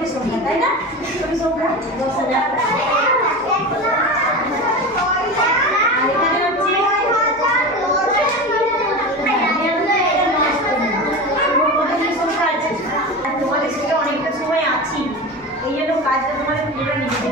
কোটি সংখ্যা, তাই না? কোটি সংখ্যা 10,000। আর এখানে হচ্ছে তোমাদের সাথে অনেকটা সময় আছি, এই জন্য কাজটা তোমাদের পুরোটা নিজে